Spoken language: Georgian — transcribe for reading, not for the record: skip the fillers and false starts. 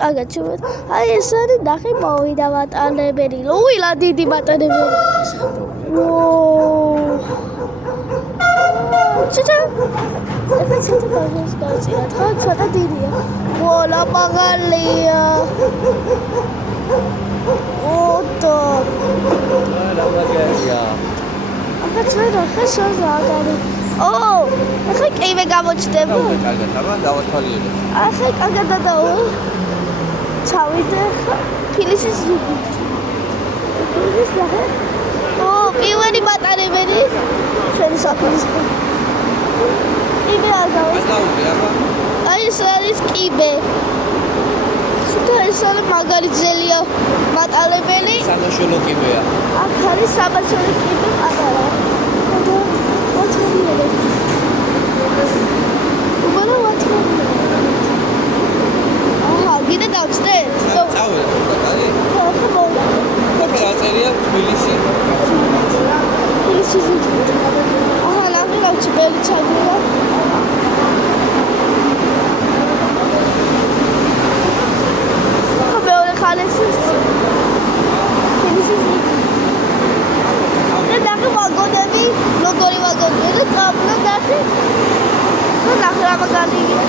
კარგად შევედ. აი ეს არის ნახე მოვიდა მატანებელი. უილა დიდი მატანებელი. ჩაჩა. ეს ცოტა კარგად გავწია. თხა ცოტა დიდია. ვოლა მაგალია. ოტო. რა მაგალია. ახლა ცოტა ხაშა აგარი. ახლა კივე გამოჩდება. კარგად, აბა დავათვალიერებ. ახლა კარგად დადაო. ჩავიდე ფილისის ზუგი. ფილის ნახე. პირველი მატარებელი. შენი საფრის. კიბე აგავი. აი ეს არის კიბე. ეს არის მაგარი ძელია მატარებელი. სამაშველო კიბეა. აქ არის სამაშველო კიბე პატარა. გიდა დავწდეთ? წავედით უკან. ხო, რა წერია თბილისი? თბილისი. ნახე გავჩი ბელი ჩაგულა. ხო, მეორე ხალესი. თბილისი. ნახე ვაგონები, როგორი ვაგონია და წამლა ნახე. ნახე რა მაგალია.